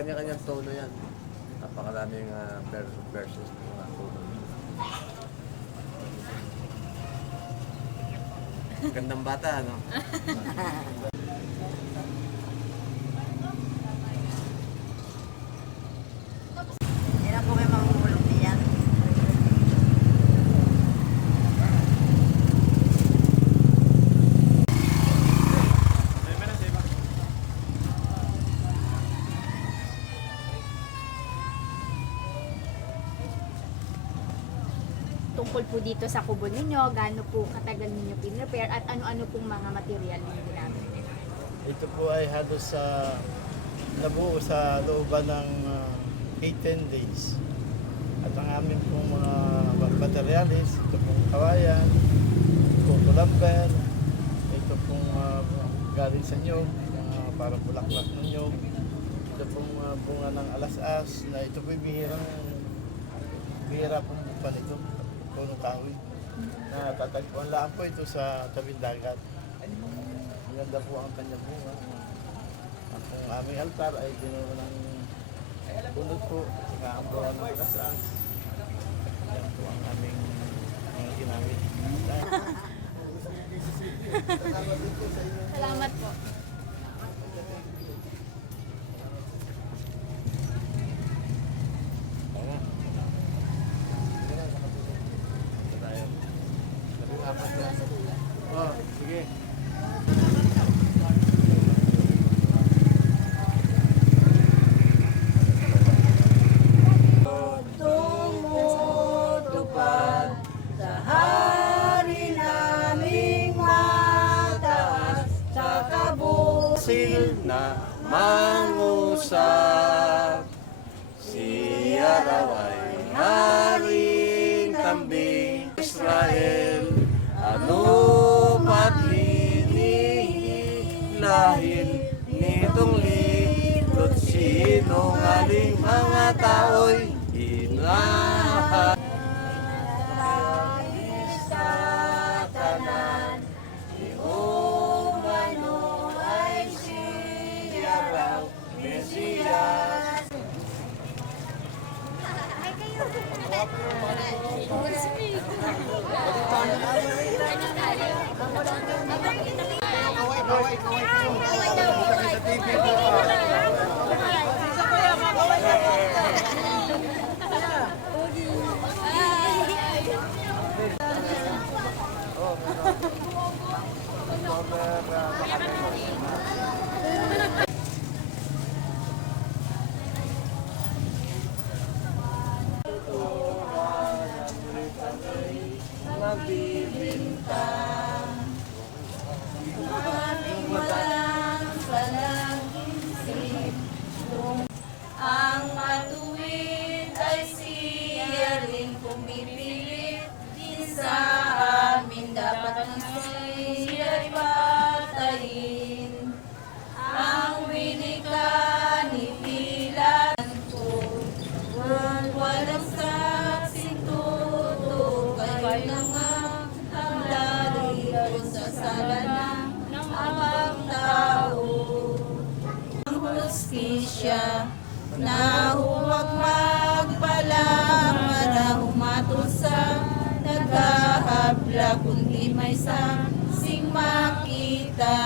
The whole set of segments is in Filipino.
kanya-kanyang tono yan. Napakaraming versions ng mga tono. Gandang bata, no? Yan na po kayo mamumulong niyan. Tungkol po dito sa kubo ninyo, gaano po katagal ninyo pin-repair at ano-ano pong mga material ninyo ginamit? Ito po ay halos sa nabuo sa looban ng 8-10 days. At ang amin pong mga materialis, ito pong kawayan, coco lumber, ito pong galing sa nyog, parang bulaklak ng nyog, ito pong bunga ng alas-as, na ito po bihira pong bupan ito, punong kahoy, na tatagpuan lang po ito sa tabing dagat. Maganda po ang kanyang bunga. Ang aming altar ay ginawa ng bunot po, saka ang bunga ng alas-as. Yan po ang aming mga ginamit. Salamat po. Oh, sige. Tumutupad sa hari naming mataas sa Sil na mangusap, siya raw ay haring tambing Israel. Ano ba't hinihilahil nitong lingkod? Sinungaling mga tao'y inahan. sa tanan, di umano ay siya raw Mesiyas. Magbibintang Walang salang isip, ang matuwid ay siya rin pumipilit. Din sa amin dapat ang siya'y patayin. Ang winika ni Pilato, walang saksing tutukay ng ang lalagyan sa sala ng amang tao. Ang hustisya na huwag magpalama na humatol sa naghahabla, kundi may sangsing makita.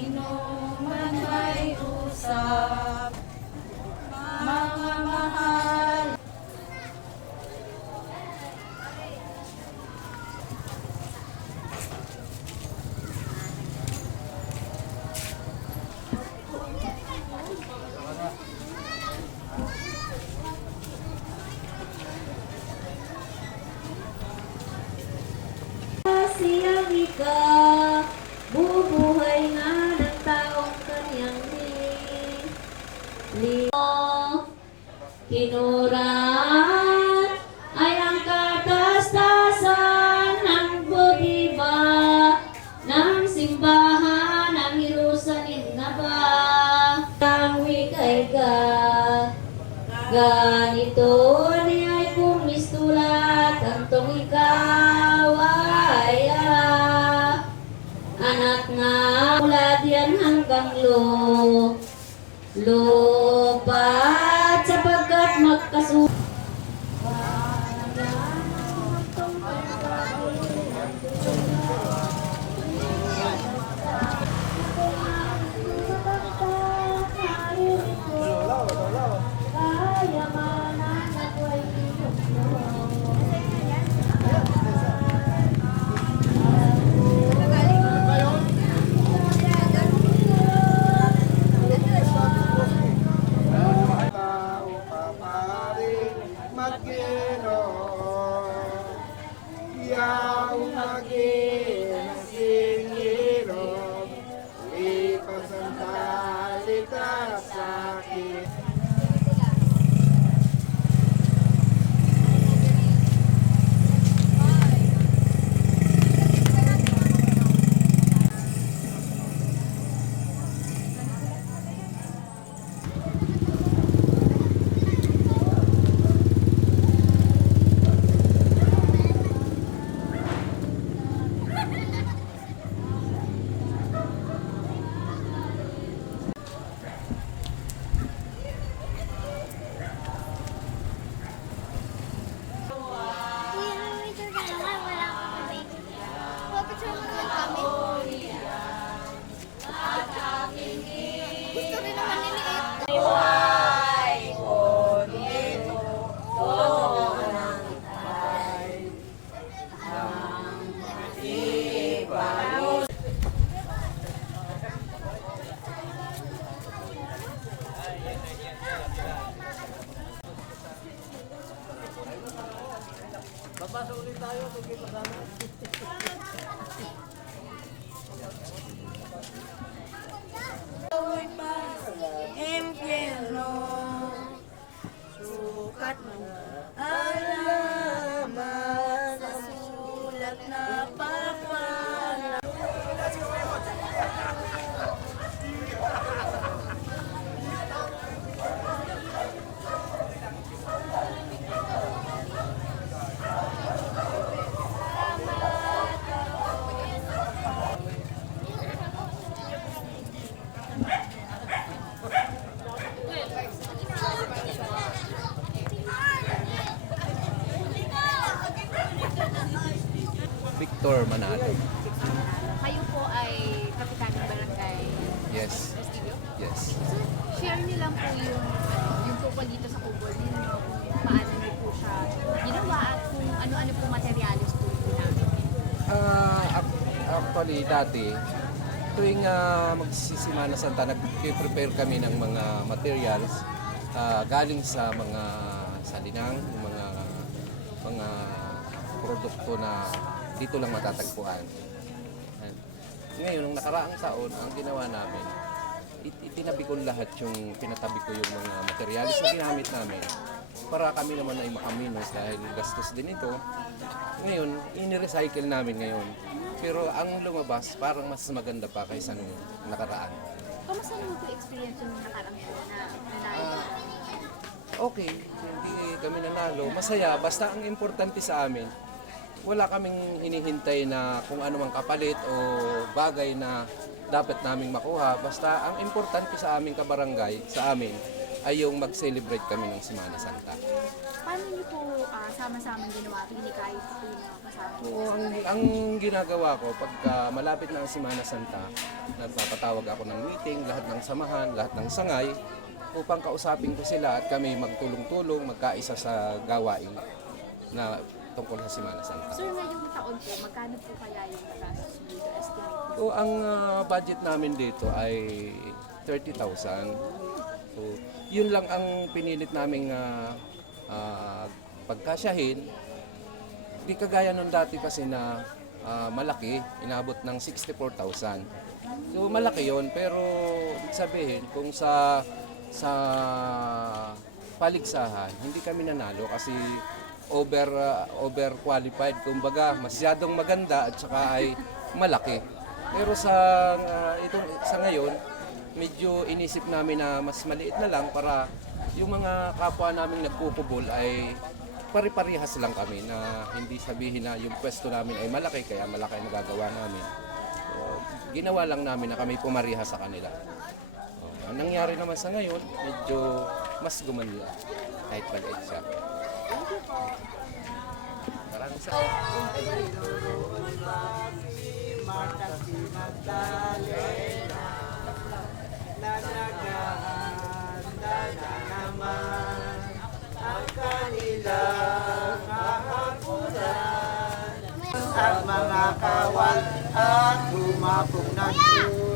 Inuman may usap, mga mahal. Siyang ika, bubuhay nga ng taong kanyang kinurat ay ang katastasan ng budiba ng simbahan ng Jerusalem na ba. Ang wikay ganito niya ay pumistulat ang tong ikaw ay anak nga mula diyan hanggang lo Yaw maginasingirong, lipas ang talita sa akin. Impyerno, sukat mo alaman sa sulat na papala. Victor Manalo. Kayo po ay kapitan ng barangay Yes. Castillo? Yes. So, share niyo lang po yung tungkol dito sa kubol ninyo, kung paano niyo po siya ginawa at kung ano-ano po materialis po yung ginamit. Actually, dati, tuwing magsisimana Santa, nag-prepare kami ng mga materials galing sa mga salinang, mga produkto na dito lang matatagpuan. Ngayon, nung nakaraang taon, ang ginawa namin, itinabi ko lahat pinatabi ko yung mga materialis na ginamit namin para kami naman ay makaminos dahil gastos din ito. Ngayon, ini-recycle namin ngayon. Pero ang lumabas, parang mas maganda pa kaysa nung nakaraan. Kamusta naman po yung experience yung nakarang po na nanalo? Okay, hindi kami nanalo. Masaya, basta ang importante sa amin, wala kaming hinihintay na kung ano mang kapalit o bagay na dapat naming makuha. Basta ang importante sa aming kabarangay, sa amin, ay yung mag-celebrate kami ng Semana Santa. Paano niyo po sama-sama ginawa? Hindi kahit po yung kasama? So, ang ginagawa ko, pagka malapit na ang Semana Santa, nagpapatawag ako ng meeting, lahat ng samahan, lahat ng sangay, upang kausapin ko sila at kami magtulong-tulong, magkaisa sa gawain na tungkol sa Semana Santa. Sir, ngayong taon po, magkano po kaya yung gastos dito? Estimate? So, ang budget namin dito ay 30,000. So, yun lang ang pinilit naming pagkasyahin. Di kagaya nung dati kasi na malaki, inabot ng 64,000. So, malaki yon, pero ibig sabihin, kung sa paligsahan, hindi kami nanalo kasi overqualified, kumbaga masyadong maganda at saka ay malaki. Pero sa ngayon, medyo inisip namin na mas maliit na lang para yung mga kapwa namin nagkukubol ay pare-parehas lang kami, na hindi sabihin na yung pwesto namin ay malaki kaya malaki ang nagagawa namin. So, ginawa lang namin na kami pumarehas sa kanila. Ang nangyari naman sa ngayon, medyo mas gumanda kahit maliit siya. Maraming ang mga kawan at humapong nagpunan.